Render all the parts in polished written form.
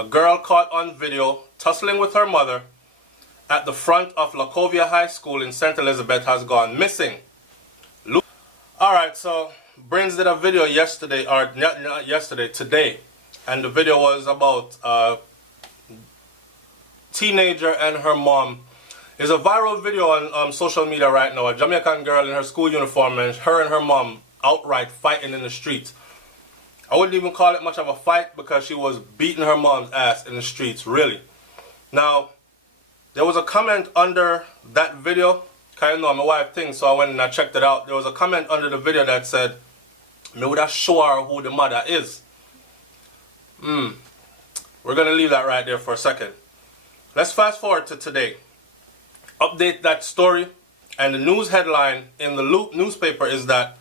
a girl caught on video tussling with her mother at the front of Lacovia High School in St. Elizabeth has gone missing. Alright, so Brains did a video yesterday, or not yesterday, today. And the video was about a teenager and her mom. It's a viral video on social media right now. A Jamaican girl in her school uniform and her mom outright fighting in the streets. I wouldn't even call it much of a fight because she was beating her mom's ass in the streets, really. Now, there was a comment under that video. Kind of know my wife thinks, so I went and I checked it out. There was a comment under the video that said, "Me would have show her who the mother is." We're going to leave that right there for a second. Let's fast forward to today. Update that story, and the news headline in the Loop newspaper is that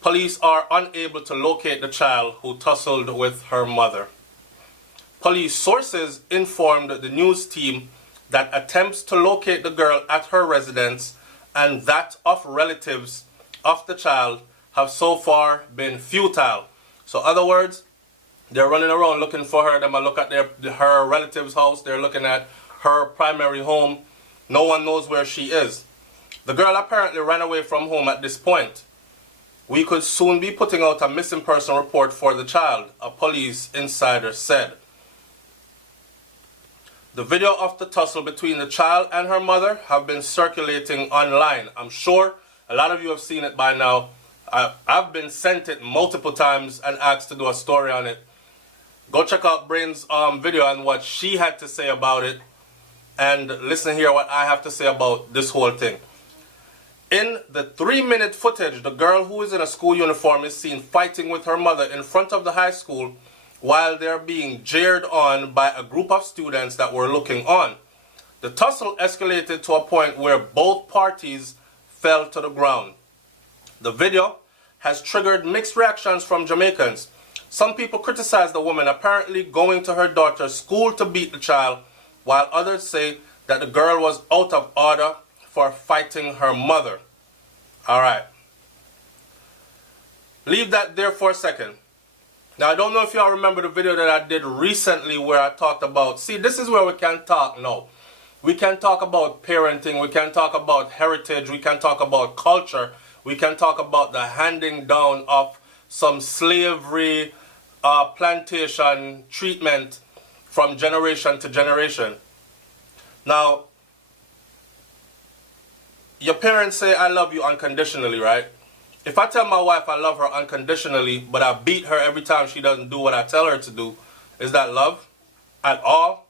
police are unable to locate the child who tussled with her mother. Police sources informed the news team that attempts to locate the girl at her residence and that of relatives of the child have so far been futile. So in other words, they're running around looking for her. They might look at her relative's house. They're looking at her primary home. No one knows where she is. The girl apparently ran away from home at this point. We could soon be putting out a missing person report for the child, a police insider said. The video of the tussle between the child and her mother have been circulating online. I'm sure a lot of you have seen it by now. I've been sent it multiple times and asked to do a story on it. Go check out Brain's video and what she had to say about it, and listen here what I have to say about this whole thing. In the 3-minute footage, the girl who is in a school uniform is seen fighting with her mother in front of the high school while they're being jeered on by a group of students that were looking on. The tussle escalated to a point where both parties fell to the ground. The video has triggered mixed reactions from Jamaicans. Some people criticize the woman apparently going to her daughter's school to beat the child, while others say that the girl was out of order for fighting her mother. Alright. Leave that there for a second. Now, I don't know if y'all remember the video that I did recently where I talked about, see, this is where we can talk now. We can talk about parenting, we can talk about heritage, we can talk about culture, we can talk about the handing down of some slavery, plantation treatment from generation to generation. Now, your parents say, "I love you unconditionally," right? If I tell my wife I love her unconditionally, but I beat her every time she doesn't do what I tell her to do, is that love at all?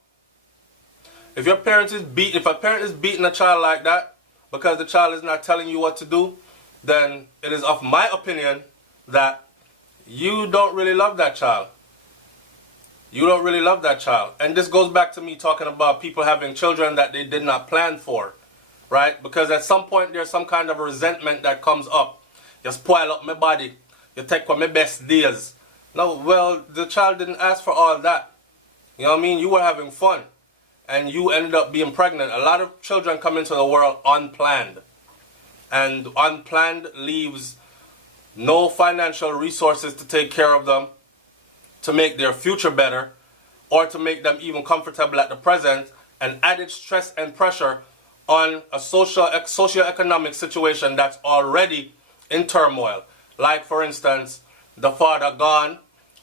If a parent is beating a child like that because the child is not telling you what to do, then it is of my opinion that you don't really love that child. You don't really love that child. And this goes back to me talking about people having children that they did not plan for, right? Because at some point there's some kind of resentment that comes up. You spoil up my body. You take away my best days. No, well, the child didn't ask for all that. You know what I mean? You were having fun. And you ended up being pregnant. A lot of children come into the world unplanned. And unplanned leaves no financial resources to take care of them, to make their future better, or to make them even comfortable at the present, and added stress and pressure on a socio-economic situation that's already in turmoil. Like, for instance, the father gone,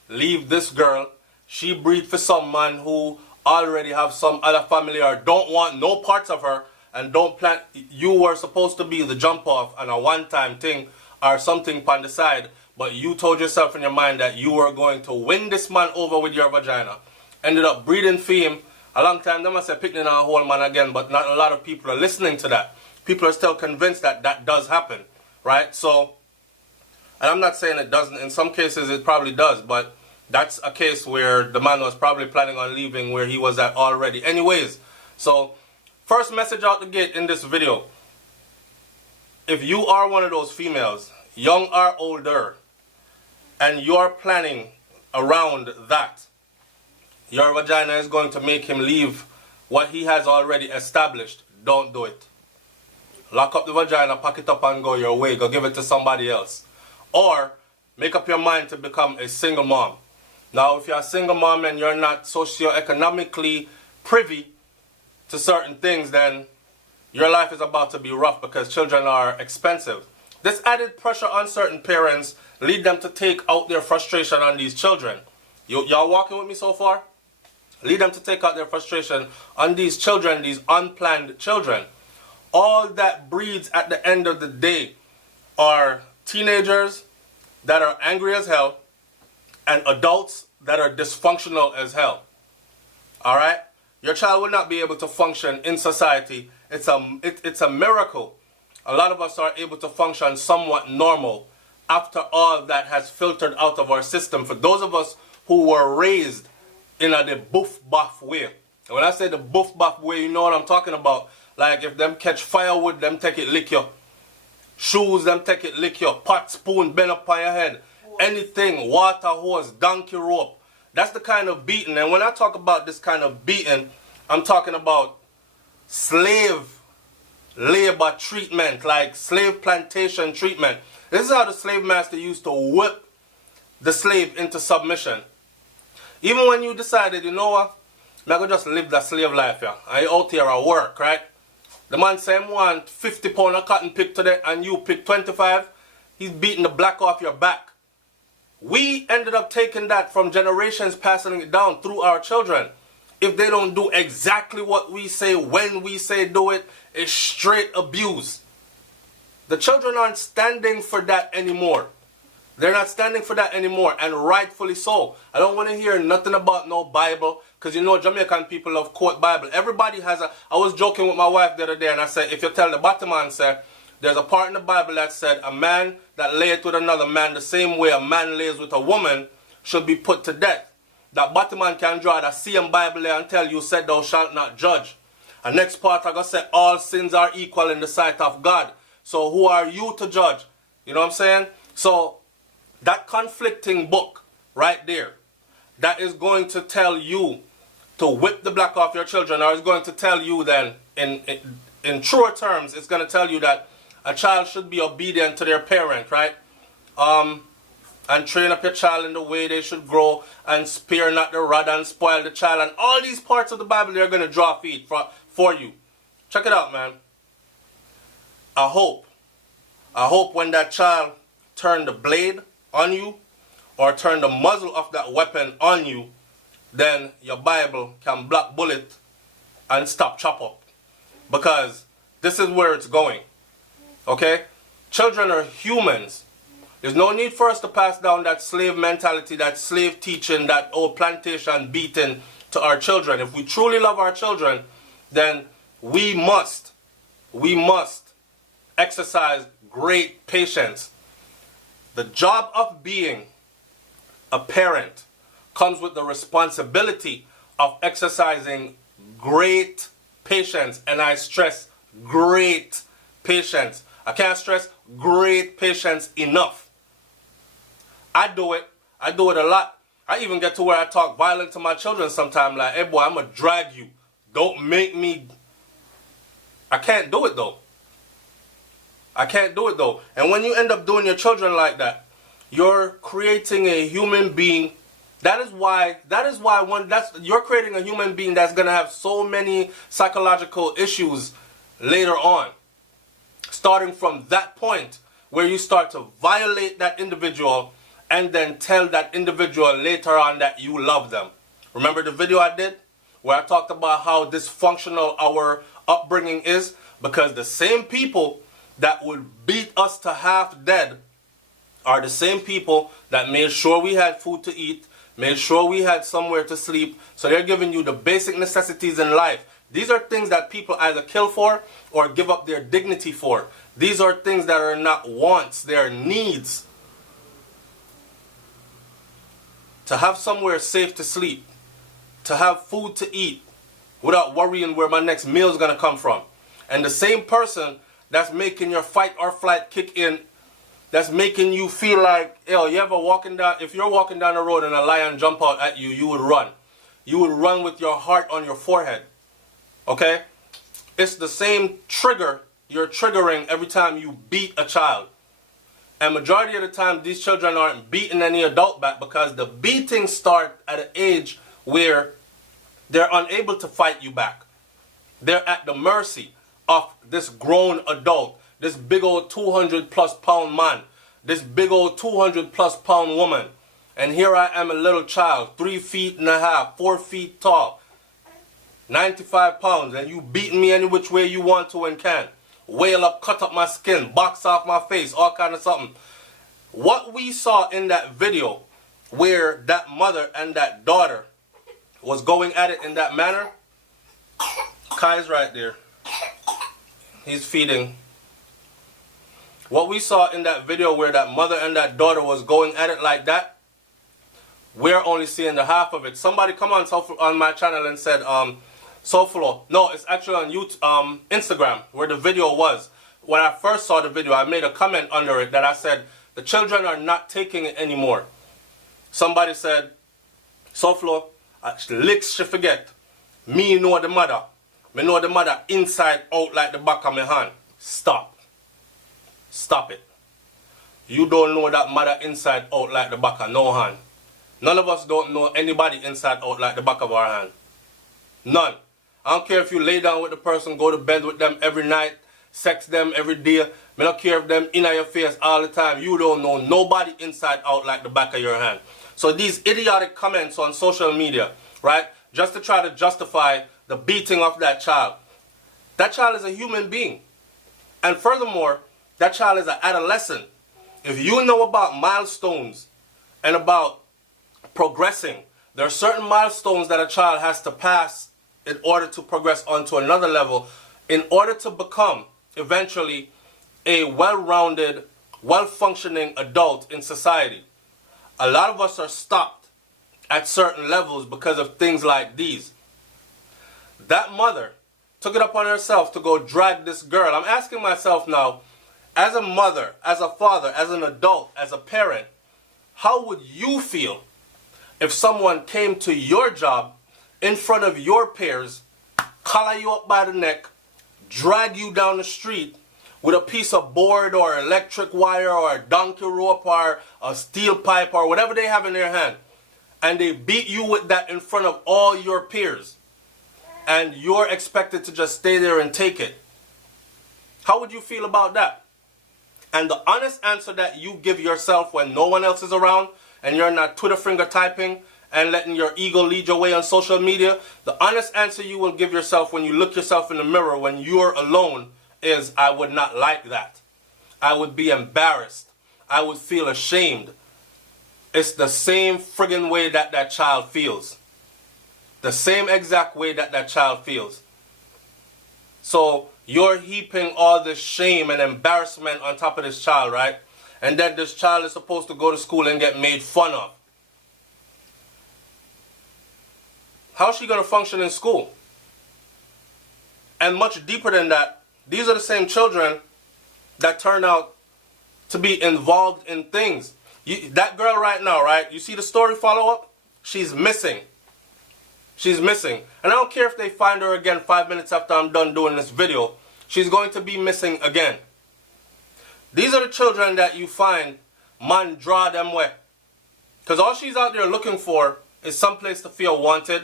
leave this girl, she breed for some man who already have some other family or don't want no parts of her and don't plan. You were supposed to be the jump off and a one-time thing or something on the side, but you told yourself in your mind that you were going to win this man over with your vagina. Ended up breeding for him. A long time, they must say picking on a whole man again, but not a lot of people are listening to that. People are still convinced that that does happen, right? So, and I'm not saying it doesn't. In some cases, it probably does, but that's a case where the man was probably planning on leaving where he was at already. Anyways, so first message out the gate in this video. If you are one of those females, young or older, and you're planning around that, your vagina is going to make him leave what he has already established, don't do it. Lock up the vagina, pack it up and go your way. Go give it to somebody else. Or make up your mind to become a single mom. Now, if you're a single mom and you're not socioeconomically privy to certain things, then your life is about to be rough because children are expensive. This added pressure on certain parents lead them to take out their frustration on these children. Y'all walking with me so far? Lead them to take out their frustration on these children, these unplanned children. All that breeds at the end of the day are teenagers that are angry as hell and adults that are dysfunctional as hell. Alright? Your child will not be able to function in society. It's a miracle. A lot of us are able to function somewhat normal after all that has filtered out of our system. For those of us who were raised in the boof buff way. And when I say the boof buff way, you know what I'm talking about. Like if them catch firewood, them take it lick you. Shoes, them take it lick you. Pot, spoon, bend up on your head. Anything, water hose, donkey rope. That's the kind of beating. And when I talk about this kind of beating, I'm talking about slave labor treatment, like slave plantation treatment. This is how the slave master used to whip the slave into submission. Even when you decided, you know what, I'm going to just live that slave life, yeah. I out here at work, right? The man say him want 50 pounds of cotton pick today and you pick 25. He's beating the black off your back. We ended up taking that from generations, passing it down through our children. If they don't do exactly what we say when we say do it, it's straight abuse. The children aren't standing for that anymore. They're not standing for that anymore, and rightfully so. I don't want to hear nothing about no Bible, because you know Jamaican people love quote Bible. Everybody has a... I was joking with my wife the other day, and I said, if you tell the Batman, say, there's a part in the Bible that said a man that layeth with another man the same way a man lays with a woman should be put to death. That Batman can draw the same Bible there and tell you, said thou shalt not judge. And next part I going to say, all sins are equal in the sight of God. So who are you to judge? You know what I'm saying? So that conflicting book right there, that is going to tell you to whip the black off your children, or it's going to tell you then, in truer terms, it's going to tell you that a child should be obedient to their parent, right? And train up your child in the way they should grow, and spare not the rod and spoil the child. And all these parts of the Bible, they're going to draw feet for you. Check it out, man. I hope when that child turn the blade on you, or turn the muzzle of that weapon on you, then your Bible can block bullet and stop chop up. Because this is where it's going. Okay? Children are humans. There's no need for us to pass down that slave mentality, that slave teaching, that old plantation beating to our children. If we truly love our children, then we must exercise great patience. The job of being a parent comes with the responsibility of exercising great patience. And I stress great patience. I can't stress great patience enough. I do it a lot. I even get to where I talk violent to my children sometimes, like, hey boy, I'm gonna drag you. Don't make me. I can't do it though. I can't do it though. And when you end up doing your children like that, you're creating a human being. That is why you're creating a human being that's gonna have so many psychological issues later on. Starting from that point where you start to violate that individual and then tell that individual later on that you love them. Remember the video I did where I talked about how dysfunctional our upbringing is? Because the same people that would beat us to half dead are the same people that made sure we had food to eat, made sure we had somewhere to sleep. So they're giving you the basic necessities in life. These are things that people either kill for or give up their dignity for. These are things that are not wants, they're needs. To have somewhere safe to sleep, to have food to eat without worrying where my next meal is going to come from. And the same person that's making your fight or flight kick in, that's making you feel like, yo, you ever walking down, if you're walking down the road and a lion jump out at you, you would run. You would run with your heart on your forehead. Okay? It's the same trigger you're triggering every time you beat a child. And majority of the time, these children aren't beating any adult back because the beatings start at an age where they're unable to fight you back. They're at the mercy of this grown adult, this big old 200+ pound man, this big old 200+ pound woman. And here I am, a little child, 3.5 feet, 4 feet tall, 95 pounds, and you beating me any which way you want to and can. Wail up, cut up my skin, box off my face, all kind of something. What we saw in that video where that mother and that daughter was going at it in that manner, Kai's right there. He's feeding. What we saw in that video where that mother and that daughter was going at it like that, we're only seeing the half of it. Somebody come on my channel and said, SouFlo. No, it's actually on YouTube, Instagram, where the video was. When I first saw the video, I made a comment under it that I said, the children are not taking it anymore. Somebody said, SouFlo, licks she forget. Me know the mother. Me know the mother inside out like the back of my hand. Stop. Stop it. You don't know that mother inside out like the back of no hand. None of us don't know anybody inside out like the back of our hand. None. I don't care if you lay down with the person, go to bed with them every night, sex them every day. Me don't care if them in your face all the time. You don't know nobody inside out like the back of your hand. So these idiotic comments on social media, right, just to try to justify the beating of that child. That child is a human being. And furthermore, that child is an adolescent. If you know about milestones and about progressing, there are certain milestones that a child has to pass in order to progress onto another level, in order to become eventually a well-rounded, well-functioning adult in society. A lot of us are stopped at certain levels because of things like these. That mother took it upon herself to go drag this girl. I'm asking myself now, as a mother, as a father, as an adult, as a parent, how would you feel if someone came to your job in front of your peers, collar you up by the neck, drag you down the street with a piece of board or electric wire or a donkey rope or a steel pipe or whatever they have in their hand, and they beat you with that in front of all your peers, and you're expected to just stay there and take it? How would you feel about that? And the honest answer that you give yourself when no one else is around and you're not Twitter finger typing and letting your ego lead your way on social media, the honest answer you will give yourself when you look yourself in the mirror when you're alone is, I would not like that. I would be embarrassed. I would feel ashamed. It's the same friggin' way that that child feels. The same exact way that that child feels. So you're heaping all this shame and embarrassment on top of this child, right? And then this child is supposed to go to school and get made fun of. How's she going to function in school? And much deeper than that, these are the same children that turn out to be involved in things. That girl right now, right? You see the story follow-up? She's missing. She's missing. And I don't care if they find her again 5 minutes after I'm done doing this video. She's going to be missing again. These are the children that you find, man, draw them way. Because all she's out there looking for is someplace to feel wanted,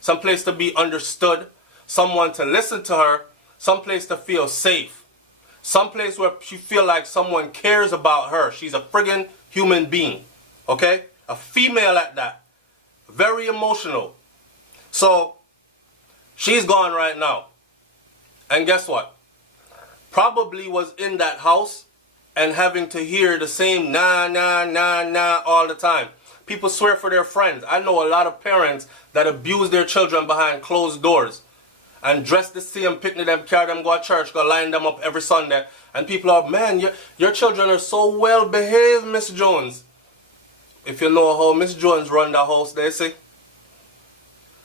someplace to be understood, someone to listen to her, someplace to feel safe, someplace where she feel like someone cares about her. She's a friggin' human being, okay? A female at that. Very emotional. So, she's gone right now. And guess what? Probably was in that house and having to hear the same nah, nah, nah, nah all the time. People swear for their friends. I know a lot of parents that abuse their children behind closed doors and dress the same, picnic them, carry them, go to church, go line them up every Sunday. And people are, man, your children are so well behaved, Miss Jones. If you know how Miss Jones run the house, they say.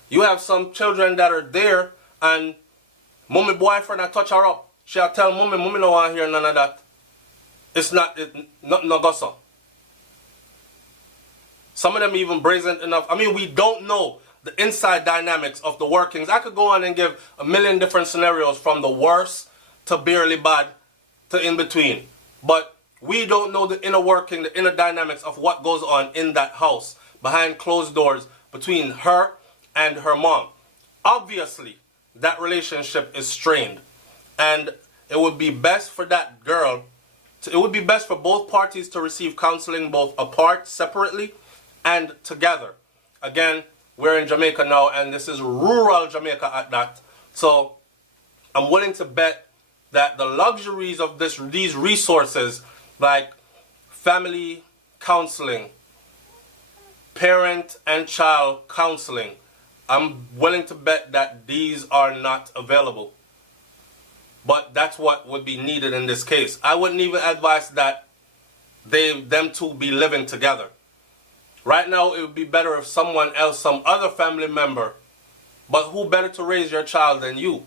You have some children that are there and mommy boyfriend, I touch her up. She'll tell mommy no want to hear none of that. It's not, nothing no gossip. Some of them even brazen enough. I mean, we don't know the inside dynamics of the workings. I could go on and give a million different scenarios from the worst to barely bad to in between. But We don't know the inner working, the inner dynamics of what goes on in that house, behind closed doors, between her and her mom. Obviously, that relationship is strained. And it would be best for that girl, it would be best for both parties to receive counseling both apart, separately, and together. Again, we're in Jamaica now, and this is rural Jamaica at that. So I'm willing to bet that the luxuries of these resources, like family counseling, parent and child counseling, I'm willing to bet that these are not available. But that's what would be needed in this case. I wouldn't even advise that them two be living together. Right now, it would be better if someone else, some other family member, but who better to raise your child than you?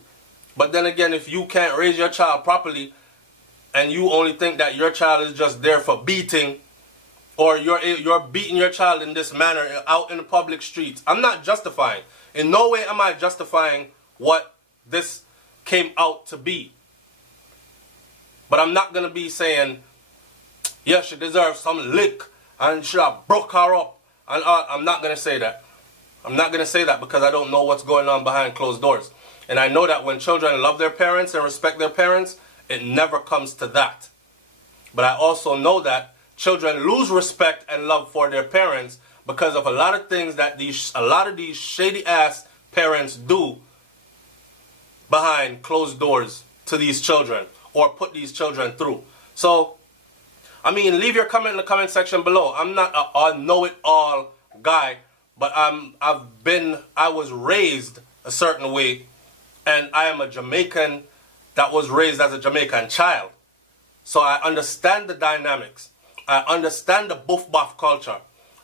But then again, if you can't raise your child properly, and you only think that your child is just there for beating, or you're beating your child in this manner out in the public streets, I'm not justifying. In no way am I justifying what this came out to be. But I'm not going to be saying, yeah, she deserves some lick and should have broke her up. And I'm not going to say that. I'm not going to say that because I don't know what's going on behind closed doors. And I know that when children love their parents and respect their parents, it never comes to that. But I also know that children lose respect and love for their parents because of a lot of things that a lot of these shady ass parents do behind closed doors to these children or put these children through. So, I mean, leave your comment in the comment section below. I'm not a know-it-all guy, but I was raised a certain way, and I am a Jamaican that was raised as a Jamaican child. So I understand the dynamics. I understand the buff-buff culture.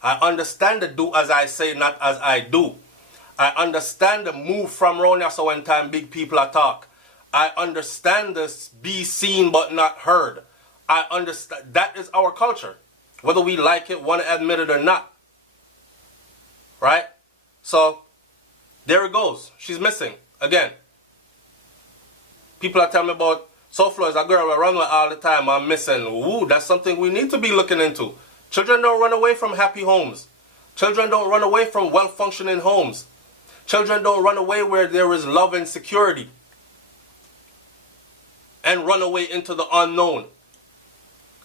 I understand the do as I say, not as I do. I understand the move from round here so when time big people are talk. I understand this be seen but not heard. I understand. That is our culture. Whether we like it, want to admit it or not. Right? So, there it goes. She's missing. Again. People are telling me about SouFLo is a girl I run with all the time. I'm missing. Ooh, that's something we need to be looking into. Children don't run away from happy homes. Children don't run away from well-functioning homes. Children don't run away where there is love and security. And run away into the unknown.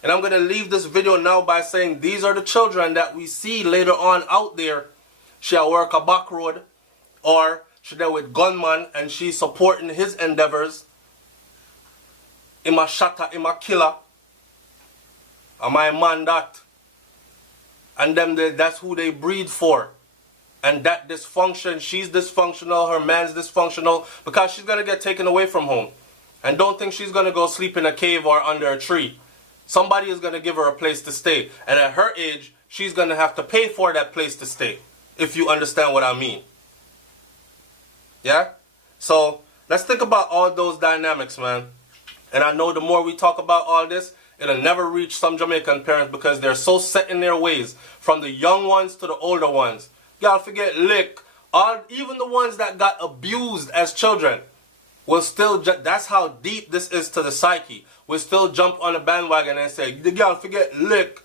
And I'm going to leave this video now by saying these are the children that we see later on out there. She'll work a back road, or she's there with gunman and she's supporting his endeavors. I'm a shatter, I'm a killer. Am I man that? And them, that's who they breed for. And that dysfunction, she's dysfunctional, her man's dysfunctional, because she's going to get taken away from home. And don't think she's going to go sleep in a cave or under a tree. Somebody is going to give her a place to stay. And at her age, she's going to have to pay for that place to stay. If you understand what I mean. Yeah? So, let's think about all those dynamics, man. And I know the more we talk about all this, it'll never reach some Jamaican parents because they're so set in their ways. From the young ones to the older ones. Y'all forget lick. Even the ones that got abused as children will still, that's how deep this is to the psyche. Will still jump on the bandwagon and say, the girl forget lick.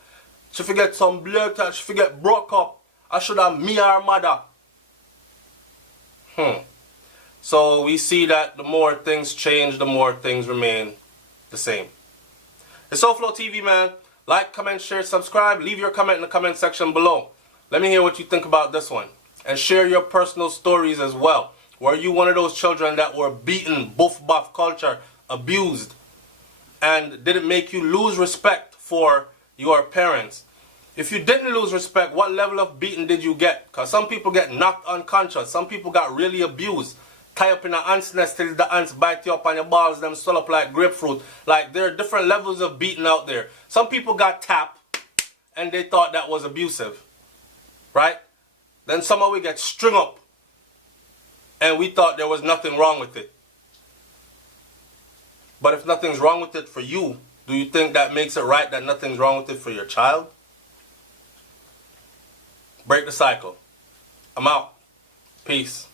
She forget some blood touch. She forget broke up. I should have me her mother. So we see that the more things change, the more things remain the same. It's SouFLoTV, man. Like, comment, share, subscribe. Leave your comment in the comment section below. Let me hear what you think about this one. And share your personal stories as well. Were you one of those children that were beaten, buff culture, abused? And did it make you lose respect for your parents? If you didn't lose respect, what level of beating did you get? Because some people get knocked unconscious. Some people got really abused. Tie up in an ant's nest till the ants bite you up and your balls them swell up like grapefruit. Like, there are different levels of beating out there. Some people got tapped and they thought that was abusive. Right? Then somehow we get string up and we thought there was nothing wrong with it. But if nothing's wrong with it for you, do you think that makes it right that nothing's wrong with it for your child? Break the cycle. I'm out. Peace.